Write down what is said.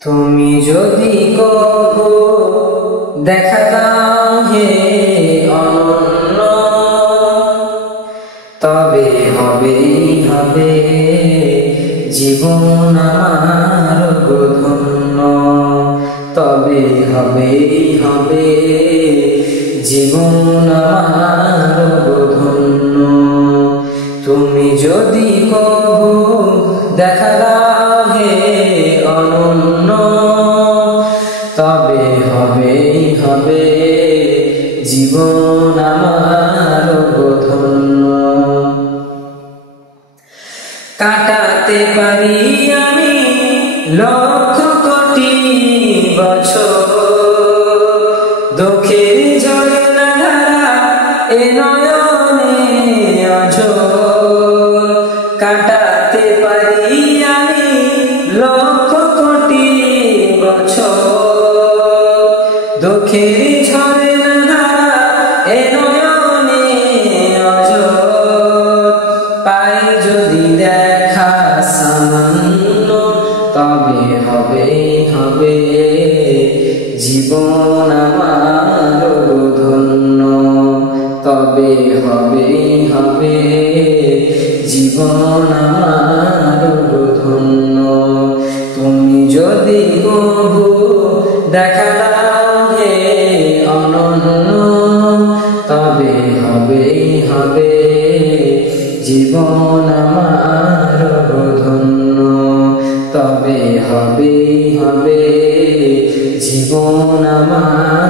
তুমি যদি কভু দেখা দাও হে অনন্য, তবে হবে জীবন আমার ধন্য, তবে হবে জীবন আমার ধন্য। তুমি যদি কভু দেখা দাও হে অনন্য, তবে হবে জীবন আমার ধন্য। কাটাতে পারি আমি লক্ষ কোটি বছর, দুঃখের ঝরনা ধারা এ নয়নে অঝোর। কাটাতে পারি আমি লক্ষ কোটি বছর, দুঃখের ঝরনা ধারা এ নয়নে অঝোর। পাই যদি দেখা সামান্য, তবে হবে জীবন আমার ধন্য, তবে হবে জীবন আমার ধন্য। তুমি যদি কভু দেখা দাও হে অনন্য, তবে হবে জীবন আমার ধন্য, তবে হবে জীবন আমার